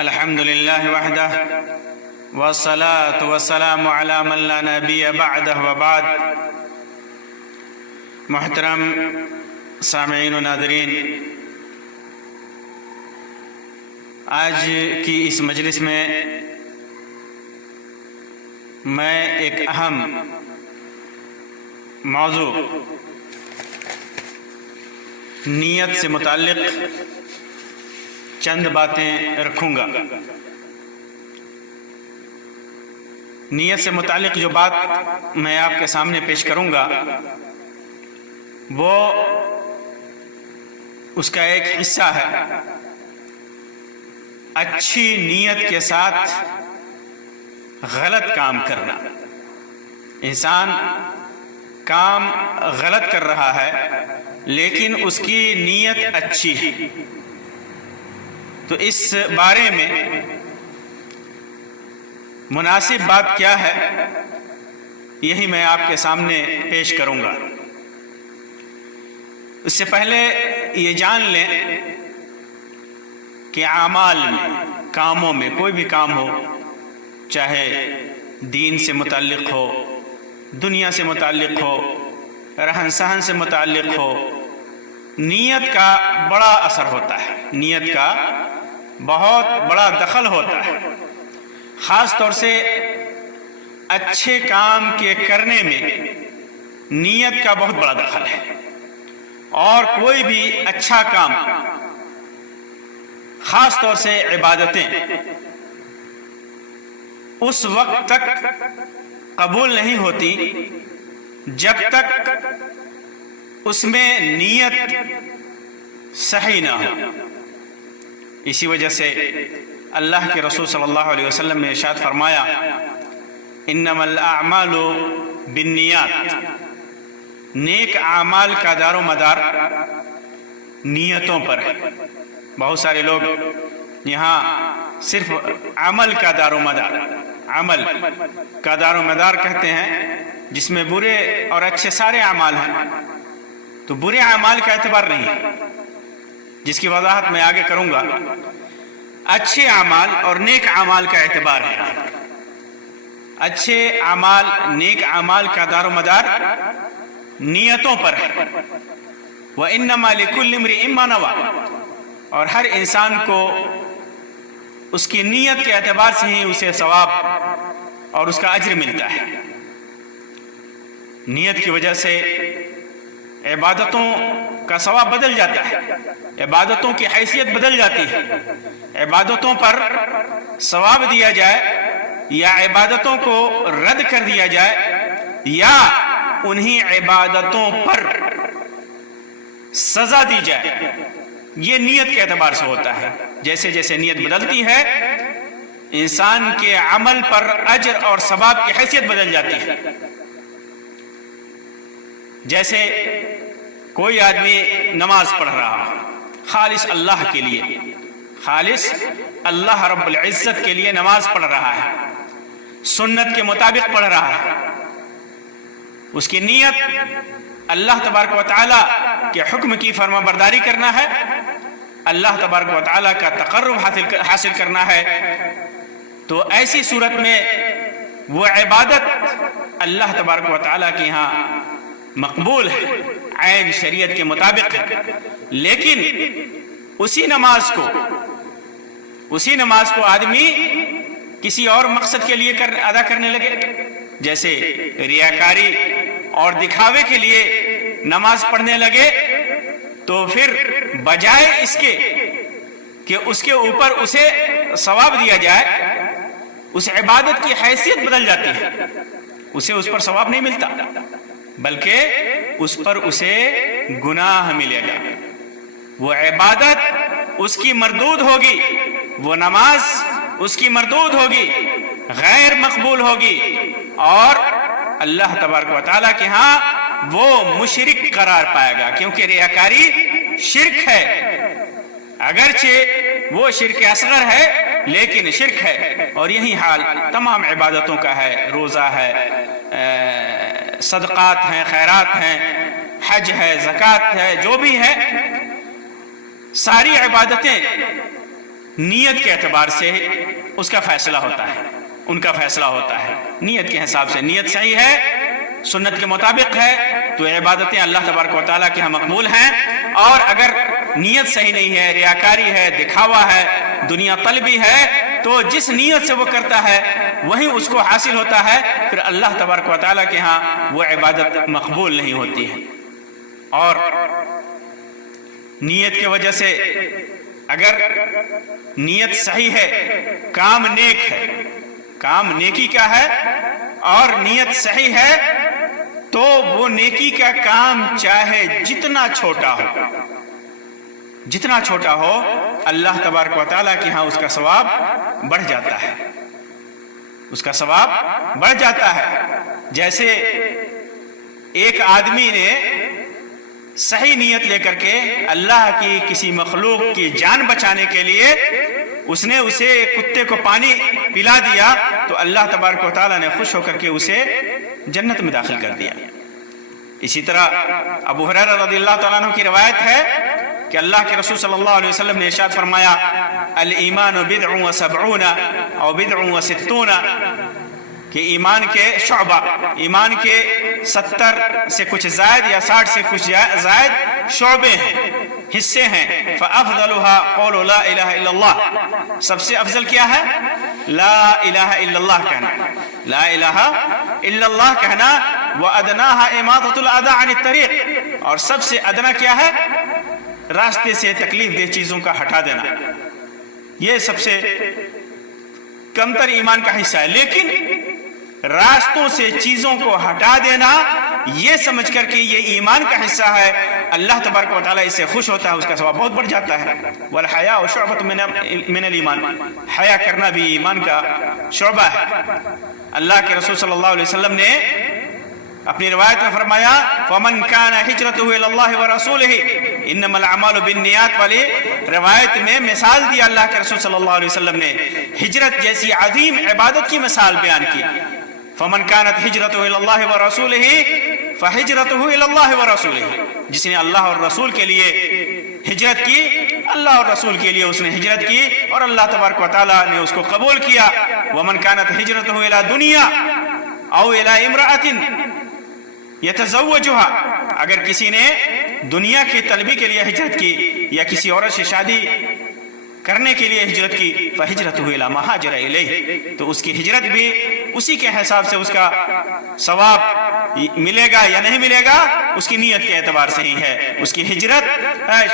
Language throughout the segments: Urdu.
الحمد لله وحده والصلاة والسلام على من لا نبی بعدہ وبعد۔ محترم سامعین و ناظرین، آج کی اس مجلس میں میں ایک اہم موضوع نیت سے متعلق چند باتیں رکھوں گا۔ نیت سے متعلق جو بات میں آپ کے سامنے پیش کروں گا وہ اس کا ایک حصہ ہے اچھی نیت کے ساتھ غلط کام کرنا۔ انسان کام غلط کر رہا ہے لیکن اس کی نیت اچھی ہے، تو اس بارے میں مناسب بات کیا ہے یہی میں آپ کے سامنے پیش کروں گا۔ اس سے پہلے یہ جان لیں کہ اعمال میں، کاموں میں، کوئی بھی کام ہو، چاہے دین سے متعلق ہو، دنیا سے متعلق ہو، رہن سہن سے متعلق ہو، نیت کا بڑا اثر ہوتا ہے، نیت کا بہت بڑا دخل ہوتا ہے۔ خاص طور سے اچھے کام کے کرنے میں نیت کا بہت بڑا دخل ہے، اور کوئی بھی اچھا کام، خاص طور سے عبادتیں، اس وقت تک قبول نہیں ہوتی جب تک اس میں نیت صحیح نہ ہو۔ اسی وجہ سے اللہ کے رسول صلی اللہ علیہ وسلم نے ارشاد فرمایا، انما الاعمال بالنیات، نیک اعمال کا دار و مدار نیتوں پر ہے۔ بہت سارے لوگ یہاں صرف عمل کا دار و مدار، عمل کا دار و مدار کہتے ہیں جس میں برے اور اچھے سارے اعمال ہیں، تو برے اعمال کا اعتبار نہیں ہے، جس کی وضاحت میں آگے کروں گا۔ اچھے اعمال اور نیک اعمال کا اعتبار ہے۔ اچھے اعمال، نیک اعمال کا دار و مدار نیتوں پر ہے۔ وَإِنَّمَا لِكُلِّ امْرِئٍ مَّا نَوَىٰ، اور ہر انسان کو اس کی نیت کے اعتبار سے ہی اسے ثواب اور اس کا اجر ملتا ہے۔ نیت کی وجہ سے عبادتوں کا ثواب بدل جاتا ہے، عبادتوں کی حیثیت بدل جاتی ہے۔ عبادتوں پر ثواب دیا جائے یا عبادتوں کو رد کر دیا جائے، یا انہی عبادتوں پر سزا دی جائے، یہ نیت کے اعتبار سے ہوتا ہے۔ جیسے جیسے نیت بدلتی ہے انسان کے عمل پر اجر اور ثواب کی حیثیت بدل جاتی ہے۔ جیسے کوئی آدمی نماز پڑھ رہا خالص اللہ کے لیے، خالص اللہ رب العزت کے لیے نماز پڑھ رہا ہے، سنت کے مطابق پڑھ رہا ہے، اس کی نیت اللہ تبارک و تعالیٰ کے حکم کی فرما برداری کرنا ہے، اللہ تبارک و تعالیٰ کا تقرب حاصل کرنا ہے، تو ایسی صورت میں وہ عبادت اللہ تبارک و تعالیٰ کے ہاں مقبول ہے، عین شریعت کے مطابق ہے۔ لیکن اسی نماز کو آدمی کسی اور مقصد کے لیے ادا کرنے لگے، جیسے ریاکاری اور دکھاوے کے لیے نماز پڑھنے لگے، تو پھر بجائے اس کے کہ اس کے اوپر اسے ثواب دیا جائے، اس عبادت کی حیثیت بدل جاتی ہے، اسے اس پر ثواب نہیں ملتا بلکہ اس پر اسے گناہ ملے گا۔ وہ عبادت اس کی مردود ہوگی، وہ نماز اس کی مردود ہوگی، غیر مقبول ہوگی، اور اللہ تبارک و تعالیٰ کے ہاں وہ مشرک قرار پائے گا، کیونکہ ریاکاری شرک ہے، اگرچہ وہ شرک اصغر ہے لیکن شرک ہے، اور یہی حال تمام عبادتوں کا ہے۔ روزہ ہے، صدقات ہیں، خیرات ہیں، حج ہے، زکوٰۃ ہے، جو بھی ہے، ساری عبادتیں نیت کے اعتبار سے اس کا فیصلہ ہوتا ہے، ان کا فیصلہ ہوتا ہے نیت کے حساب سے۔ نیت صحیح ہے، سنت کے مطابق ہے تو عبادتیں اللہ تبارک و تعالیٰ کے ہاں مقبول ہیں، اور اگر نیت صحیح نہیں ہے، ریاکاری ہے، دکھاوا ہے، دنیا طلبی ہے، تو جس نیت سے وہ کرتا ہے وہی اس کو حاصل ہوتا ہے، پھر اللہ تبارک و تعالیٰ کے ہاں وہ عبادت مقبول نہیں ہوتی ہے۔ اور نیت کی وجہ سے اگر نیت صحیح ہے، کام نیک ہے، کام نیکی کا ہے اور نیت صحیح ہے، تو وہ نیکی کا کام چاہے جتنا چھوٹا ہو، جتنا چھوٹا ہو، اللہ تبارک و تعالیٰ کے ہاں اس کا ثواب بڑھ جاتا ہے، اس کا ثواب بڑھ جاتا ہے۔ جیسے ایک آدمی نے صحیح نیت لے کر کے اللہ کی کسی مخلوق کی جان بچانے کے لیے اس نے اسے کتے کو پانی پلا دیا، تو اللہ تبارک و تعالیٰ نے خوش ہو کر کے اسے جنت میں داخل کر دیا۔ اسی طرح ابو ہریرہ رضی اللہ تعالیٰ عنہ کی روایت ہے کہ اللہ کے رسول صلی اللہ علیہ وسلم نے ارشاد فرمایا، الایمان بدع و سبعون او بدع و ستون، کہ ایمان کے شعبہ، ایمان کے 70 سے کچھ زائد یا 60 سے کچھ زائد شعبے ہیں، حصے ہیں۔ فافضلها قول لا الہ الا اللہ، سب سے افضل کیا ہے؟ لا الہ الا اللہ کہنا، لا الہ الا اللہ کہنا۔ وادناها اماطۃ الاذى عن الطریق، اور سب سے ادنا کیا ہے؟ راستے سے تکلیف دہ چیزوں کا ہٹا دینا، یہ سب سے کمتر ایمان کا حصہ ہے۔ لیکن راستوں سے چیزوں کو ہٹا دینا، یہ سمجھ کر کہ یہ ایمان کا حصہ ہے، اللہ تبارک و تعالیٰ اس سے خوش ہوتا ہے، اس کا ثواب بہت بڑھ جاتا ہے۔ والحیاء شعبۃ من الایمان، حیا کرنا بھی ایمان کا شعبہ ہے۔ اللہ کے رسول صلی اللہ علیہ وسلم نے اپنی روایت میں فرمایا، فمن کان ہجرتہ الی اللہ ورسولہ انما الاعمال بالنیات، والی روایت میں مثال دی اللہ کے رسول صلی اللہ علیہ وسلم نے، ہجرت جیسی عظیم عبادت کی مثال بیان کی۔ فمن کانت ہجرتہ الی اللہ ورسولہ فہجرتہ الی اللہ ورسولہ، جس نے اللہ اور رسول کے لیے ہجرت کی، اللہ اور رسول کے لیے اس نے ہجرت کی اور اللہ تبارک و تعالیٰ نے اس کو قبول کیا۔ ومن کانت ہجرتہ الی دنیا او الی امرأۃ یتزوجها، اگر کسی نے دنیا کی طلبی کے لیے ہجرت کی یا کسی عورت سے شادی کرنے کے لیے ہجرت کی، فہجرتہ الی ما ہاجر الیہ، تو اس کی ہجرت بھی اسی کے حساب سے اس کا ثواب ملے گا یا نہیں ملے گا، اس کی نیت کے اعتبار سے ہی ہے۔ اس کی ہجرت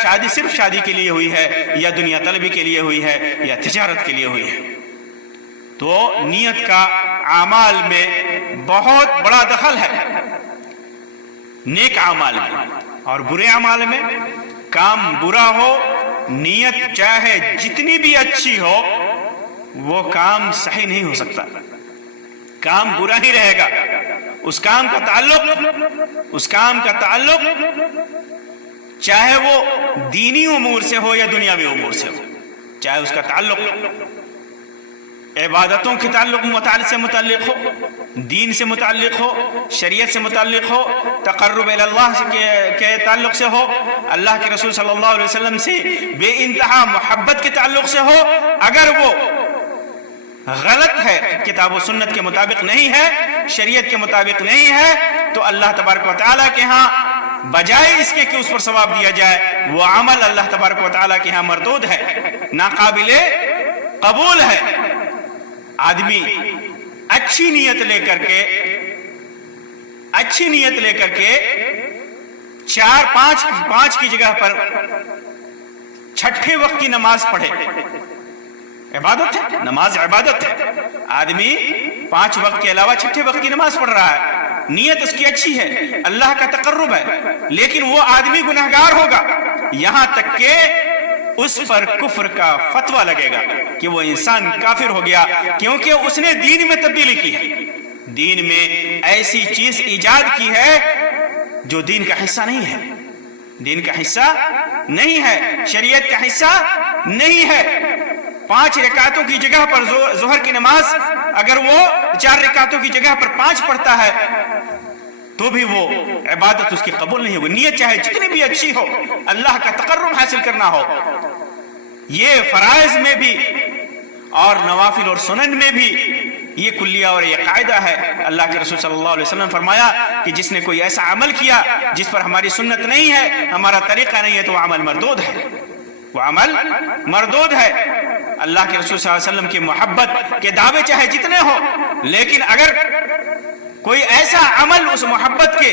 شادی صرف شادی کے لیے ہوئی ہے، یا دنیا طلبی کے لیے ہوئی ہے، یا تجارت کے لیے ہوئی ہے۔ تو نیت کا اعمال میں بہت بڑا دخل ہے، نیک اعمال میں اور برے اعمال میں۔ کام برا ہو، نیت چاہے جتنی بھی اچھی ہو، وہ کام صحیح نہیں ہو سکتا، کام برا ہی رہے گا۔ اس کام کا تعلق چاہے وہ دینی امور سے ہو یا دنیاوی امور سے ہو، چاہے اس کا تعلق عبادتوں کے تعلق سے متعلق ہو، دین سے متعلق ہو، شریعت سے متعلق ہو، تقرب الی اللہ کے تعلق سے ہو، اللہ کے رسول صلی اللہ علیہ وسلم سے بے انتہا محبت کے تعلق سے ہو، اگر وہ غلط ہے، کتاب و سنت کے مطابق نہیں ہے، شریعت کے مطابق نہیں ہے، تو اللہ تبارک و تعالیٰ کے ہاں بجائے اس کے کہ اس پر ثواب دیا جائے، وہ عمل اللہ تبارک و تعالیٰ کے ہاں مردود ہے، ناقابل قبول ہے۔ آدمی اچھی نیت لے کر کے 4-5 کی جگہ پر چھٹے وقت کی نماز پڑھے، عبادت ہے، نماز عبادت ہے۔ آدمی 5 وقت کے علاوہ چھٹے وقت کی نماز پڑھ رہا ہے، نیت اس کی اچھی ہے، اللہ کا تقرب ہے، لیکن وہ آدمی گناہگار ہوگا، یہاں تک کہ اس پر کفر کا فتویٰ لگے گا کہ وہ انسان کافر ہو گیا، کیونکہ اس نے دین میں تبدیلی کی ہے، دین میں ایسی چیز ایجاد کی ہے جو دین کا حصہ نہیں ہے، دین کا حصہ نہیں ہے، شریعت کا حصہ نہیں ہے۔ 5 رکعتوں کی جگہ پر ظہر کی نماز اگر وہ 4 رکعتوں کی جگہ پر 5 پڑھتا ہے تو بھی وہ عبادت اس کی قبول نہیں ہوگی، نیت چاہے جتنی بھی اچھی ہو، اللہ کا تقرب حاصل کرنا ہو، یہ فرائض میں بھی اور نوافل اور سنن میں بھی یہ کلیہ اور یہ قاعدہ ہے۔ اللہ کے رسول صلی اللہ علیہ وسلم فرمایا کہ جس نے کوئی ایسا عمل کیا جس پر ہماری سنت نہیں ہے، ہمارا طریقہ نہیں ہے، تو وہ عمل مردود ہے، وہ عمل مردود ہے۔ اللہ کے رسول صلی اللہ علیہ وسلم کی محبت کے دعوے چاہے جتنے ہو، لیکن اگر کوئی ایسا عمل اس محبت کے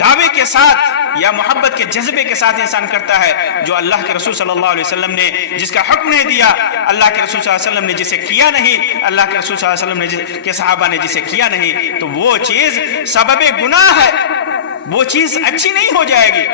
دعوے کے ساتھ یا محبت کے جذبے کے ساتھ انسان کرتا ہے جو اللہ کے رسول صلی اللہ علیہ وسلم نے جس کا حکم نہیں دیا، اللہ کے رسول صلی اللہ علیہ وسلم نے جسے کیا نہیں، اللہ کے رسول صلی اللہ علیہ وسلم کے صحابہ نے جسے کیا نہیں، تو وہ چیز سبب گناہ ہے، وہ چیز اچھی نہیں ہو جائے گی۔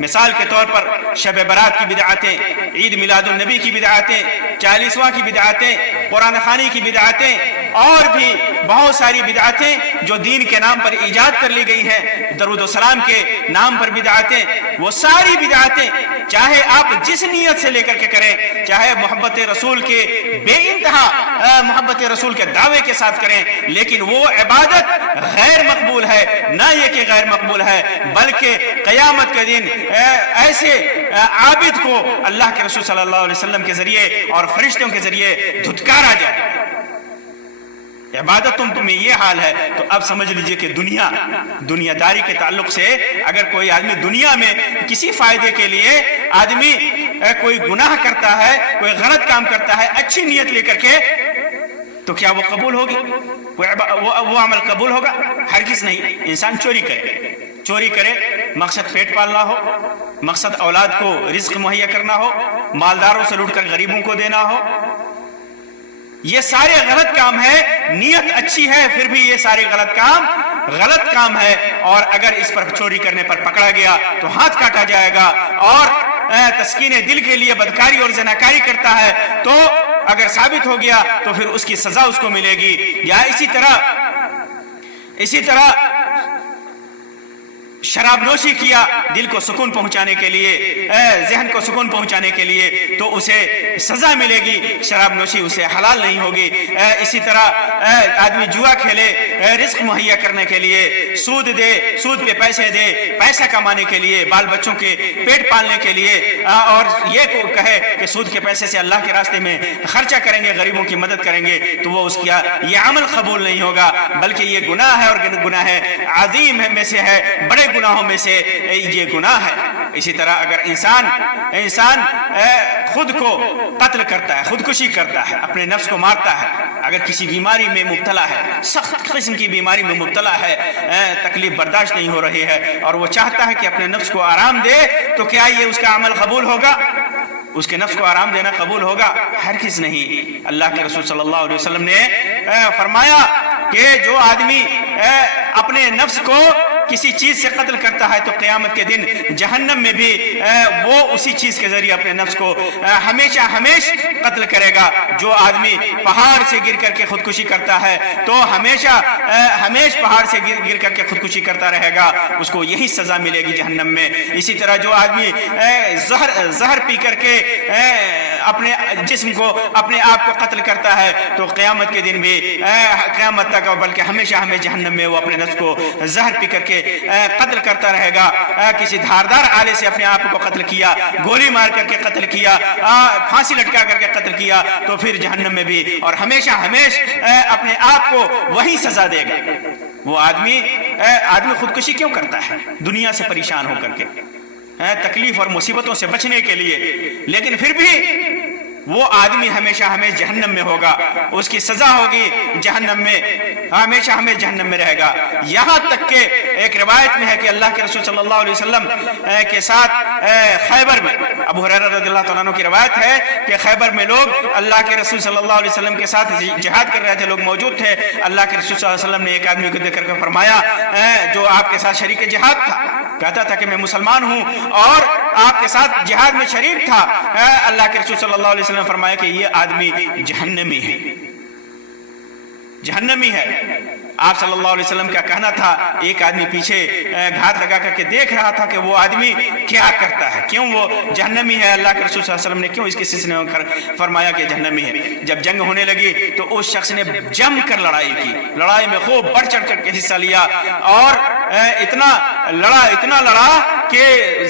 مثال کے طور پر شب برات کی بدعتیں، عید میلاد النبی کی بدعتیں، 40واں کی بدعتیں، قرآن خوانی کی بدعتیں، اور بھی بہت ساری بدعتیں جو دین کے نام پر ایجاد کر لی گئی ہیں، درود و سلام کے نام پر بدعتیں، وہ ساری بدعتیں چاہے آپ جس نیت سے لے کر کے کریں، چاہے محبت رسول کے بے انتہا محبت رسول کے دعوے کے ساتھ کریں، لیکن وہ عبادت غیر مقبول ہے۔ نہ یہ کہ غیر مقبول ہے، بلکہ قیامت کے دن ایسے عابد کو اللہ کے رسول صلی اللہ علیہ وسلم کے ذریعے اور فرشتوں کے ذریعے دھتکارا جائے۔ عبادتوں میں یہ حال ہے، تو اب سمجھ لیجئے کہ دنیا داری کے تعلق سے اگر کوئی آدمی دنیا میں کسی فائدے کے لیے آدمی کوئی گناہ کرتا ہے، کوئی غلط کام کرتا ہے اچھی نیت لے کر کے، تو کیا وہ قبول ہوگی؟ وہ عمل قبول ہوگا؟ ہرگز نہیں۔ انسان چوری کرے، مقصد پیٹ پالنا ہو، مقصد اولاد کو رزق مہیا کرنا ہو، مالداروں سے لوٹ کر غریبوں کو دینا ہو، یہ سارے غلط کام ہے۔ نیت اچھی ہے پھر بھی یہ سارے غلط کام ہے، اور اگر اس پر چوری کرنے پر پکڑا گیا تو ہاتھ کاٹا جائے گا، اور تسکین دل کے لیے بدکاری اور زناکاری کرتا ہے تو اگر ثابت ہو گیا تو پھر اس کی سزا اس کو ملے گی۔ یا اسی طرح شراب نوشی کیا دل کو سکون پہنچانے کے لیے، ذہن کو سکون پہنچانے کے لیے، تو اسے سزا ملے گی، شراب نوشی اسے حلال نہیں ہوگی۔ اسی طرح آدمی جوا کھیلے رزق مہیا کرنے کے لیے، سود پہ پیسے دے، پیسہ کمانے کے لیے، بال بچوں کے پیٹ پالنے کے لیے، اور یہ کہے کہ سود کے پیسے سے اللہ کے راستے میں خرچہ کریں گے، غریبوں کی مدد کریں گے، تو وہ اس کا یہ عمل قبول نہیں ہوگا، بلکہ یہ گناہ ہے، اور گناہ ہے عظیم میں سے ہے، بڑے گناہوں میں سے یہ گناہ ہے۔ اسی طرح اگر انسان خود کو قتل کرتا ہے، خودکشی کرتا ہے، اپنے نفس کو مارتا ہے، اگر کسی بیماری میں مبتلا ہے، سخت قسم کی بیماری میں مبتلا ہے، تکلیف برداشت نہیں ہو رہی ہے، اور وہ چاہتا ہے کہ اپنے نفس کو آرام دے، تو کیا یہ اس کا عمل قبول ہوگا؟ اس کے نفس کو آرام دینا قبول ہوگا؟ ہرگز نہیں۔ اللہ کے رسول صلی اللہ علیہ وسلم نے فرمایا کہ جو آدمی اپنے نفس کو کسی چیز سے قتل کرتا ہے تو قیامت کے دن جہنم میں بھی وہ اسی چیز کے ذریعے اپنے نفس کو ہمیشہ قتل کرے گا۔ جو آدمی پہاڑ سے گر کر کے خودکشی کرتا ہے تو ہمیشہ پہاڑ سے گر کر کے خودکشی کرتا رہے گا، اس کو یہی سزا ملے گی جہنم میں۔ اسی طرح جو آدمی زہر پی کر کے اپنے جسم کو، اپنے آپ کو قتل کرتا ہے تو قیامت کے دن بھی، قیامت تک بلکہ ہمیشہ جہنم میں وہ اپنے نفس کو زہر پی کر کے قتل کرتا رہے گا۔ کسی دھاردار آلے سے اپنے آپ کو قتل کیا، گولی مار کر کے قتل کیا، پھانسی لٹکا کر کے قتل کیا، تو پھر جہنم میں بھی اور ہمیشہ اپنے آپ کو وہی سزا دے گا۔ وہ آدمی خودکشی کیوں کرتا ہے؟ دنیا سے پریشان ہو کر کے، تکلیف اور مصیبتوں سے بچنے کے لیے، لیکن پھر بھی وہ آدمی ہمیشہ جہنم میں ہوگا، اس کی سزا ہوگی جہنم میں، ہمیشہ جہنم میں رہے گا۔ یہاں تک کہ ایک روایت میں ہے کہ اللہ کے رسول صلی اللہ علیہ وسلم کے ساتھ خیبر میں، ابو ہریرہ رضی اللہ تعالیٰ عنہ کی روایت ہے کہ خیبر میں لوگ اللہ کے رسول صلی اللہ علیہ وسلم کے ساتھ جہاد کر رہے تھے، لوگ موجود تھے۔ اللہ کے رسول صلی اللہ علیہ وسلم نے ایک آدمی کو دیکھ کر کے فرمایا جو آپ کے ساتھ شریک جہاد تھا، کہتا تھا کہ میں مسلمان ہوں اور آپ کے ساتھ جہاد میں شریک تھا۔ اللہ کے رسول صلی اللہ علیہ وسلم نے فرمایا کہ یہ آدمی جہنمی ہے۔ آپ صلی اللہ علیہ وسلم کا کہنا تھا، ایک آدمی پیچھے گھات لگا کر کے دیکھ رہا تھا کہ وہ آدمی کیا کرتا ہے، کیوں وہ جہنمی ہے۔ اللہ کے رسول صلی اللہ علیہ وسلم نے کیوں اس کے سلسلے میں فرمایا کہ جہنمی ہے؟ جب جنگ ہونے لگی تو اس شخص نے جم کر لڑائی کی، لڑائی میں خوب بڑھ چڑھ کر کے حصہ لیا، اور اتنا لڑا کہ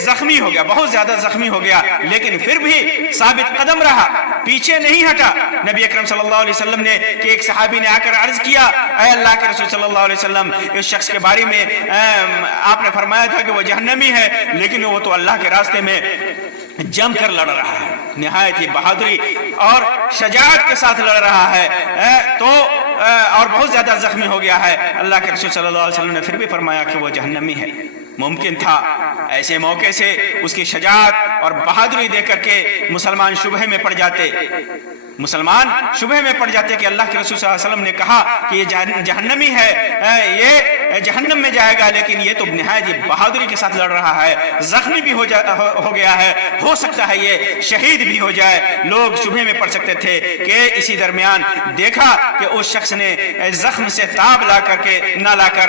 زخمی ہو گیا، بہت زیادہ زخمی ہو گیا، لیکن پھر بھی ثابت قدم رہا، پیچھے نہیں ہٹا۔ نبی اکرم صلی اللہ علیہ وسلم نے کہ ایک صحابی نے آ کر عرض کیا، اے اللہ کے رسول صلی اللہ علیہ وسلم، اس شخص کے بارے میں آپ نے فرمایا تھا کہ وہ جہنمی ہے، لیکن وہ تو اللہ کے راستے میں جم کر لڑ رہا ہے، نہایت ہی بہادری اور شجاعت کے ساتھ لڑ رہا ہے، تو اور بہت زیادہ زخمی ہو گیا ہے۔ اللہ کے رسول صلی اللہ علیہ وسلم نے پھر بھی فرمایا کہ وہ جہنمی ہے۔ ممکن تھا ایسے موقع سے اس کی شجاعت اور بہادری دیکھ کر کے مسلمان شبہ میں پڑ جاتے، کہ اللہ کے رسول صلی اللہ علیہ وسلم نے کہا کہ یہ جہنمی ہے، یہ جہنم میں جائے گا، لیکن یہ تو نہایت بہادری کے ساتھ لڑ رہا ہے، زخمی بھی ہو گیا ہے، ہو سکتا ہے یہ شہید بھی ہو جائے۔ لوگ شبہ میں پڑ سکتے تھے کہ اسی درمیان دیکھا کہ اس شخص نے زخم سے تاب نہ لا کر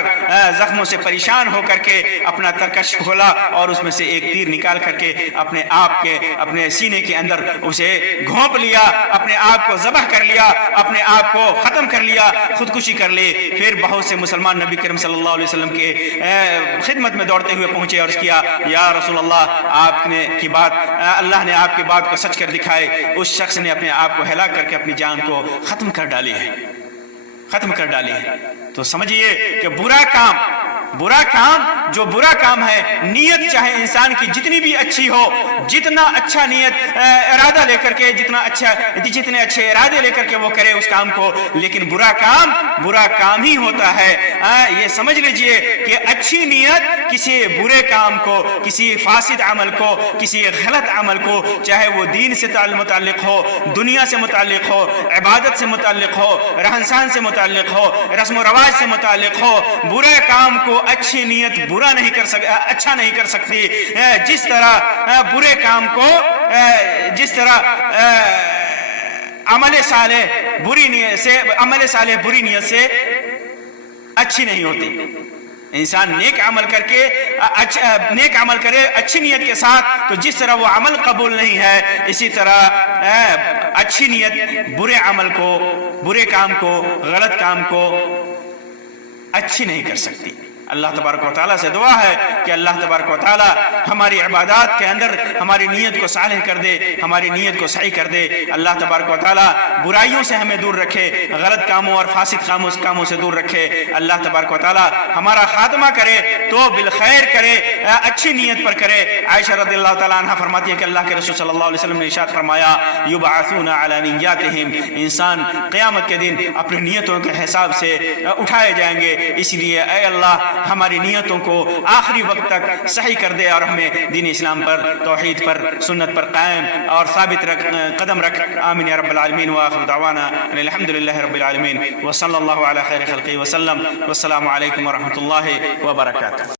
زخموں سے پریشان ہو کر کے اپنا ترکش کھولا اور اس میں سے ایک تیر نکال کر کے اپنے سینے کے اندر اسے گھونپ لیا، اپنے آپ کو ذبح کر لیا، اپنے آپ کو ختم کر لیا، خودکشی کر لی۔ پھر بہت سے مسلمان نبی کریم صلی اللہ علیہ وسلم کے خدمت میں دوڑتے ہوئے پہنچے اور کیا، یا رسول اللہ، اللہ نے آپ کی بات کو سچ کر دکھائے، اس شخص نے اپنے آپ کو ہلاک کر کے اپنی جان کو ختم کر ڈالی ہے۔ تو سمجھئے کہ برا کام ہے، نیت چاہے انسان کی جتنی بھی اچھی ہو، جتنا اچھا نیت ارادہ لے کر کے، جتنے اچھے ارادے لے کر کے وہ کرے اس کام کو، لیکن برا کام ہی ہوتا ہے۔ یہ سمجھ لیجئے کہ اچھی نیت کسی برے کام کو، کسی فاسد عمل کو، کسی غلط عمل کو، چاہے وہ دین سے متعلق ہو، دنیا سے متعلق ہو، عبادت سے متعلق ہو، رہن سہن سے متعلق ہو، رسم و رواج سے متعلق ہو، برے کام کو اچھی نیت اچھا نہیں کر سکتی۔ جس طرح برے کام کو، جس طرح عمل صالح بری نیت سے اچھی نہیں ہوتی۔ انسان نیک عمل کرے اچھی نیت کے ساتھ، تو جس طرح وہ عمل قبول نہیں ہے، اسی طرح اچھی نیت برے کام کو، غلط کام کو اچھی نہیں کر سکتی۔ اللہ تبارک و تعالیٰ سے دعا ہے کہ اللہ تبارک و تعالیٰ ہماری عبادات کے اندر ہماری نیت کو صالح کر دے، ہماری نیت کو صحیح کر دے۔ اللہ تبارک و تعالیٰ برائیوں سے ہمیں دور رکھے، غلط کاموں اور فاسد کاموں سے دور رکھے۔ اللہ تبارک و تعالیٰ ہمارا خاتمہ کرے تو بالخیر کرے، اچھی نیت پر کرے۔ عائشہ رضی اللہ تعالیٰ عنہ فرماتی ہے کہ اللہ کے رسول صلی اللہ علیہ وسلم نے ارشاد فرمایا، یبعثون علی نیاتہم، انسان قیامت کے دن اپنی نیتوں کے حساب سے اٹھائے جائیں گے۔ اس لیے اے اللہ ہماری نیتوں کو آخری وقت تک صحیح کر دے اور ہمیں دین اسلام پر، توحید پر، سنت پر قائم اور ثابت قدم رکھ۔ آمین یا رب العالمین۔ وآخر دعوانا ان الحمدللہ رب العالمین، وصلی اللہ علی خیر خلقہ وسلم، والسلام علیکم ورحمۃ اللہ وبرکاتہ۔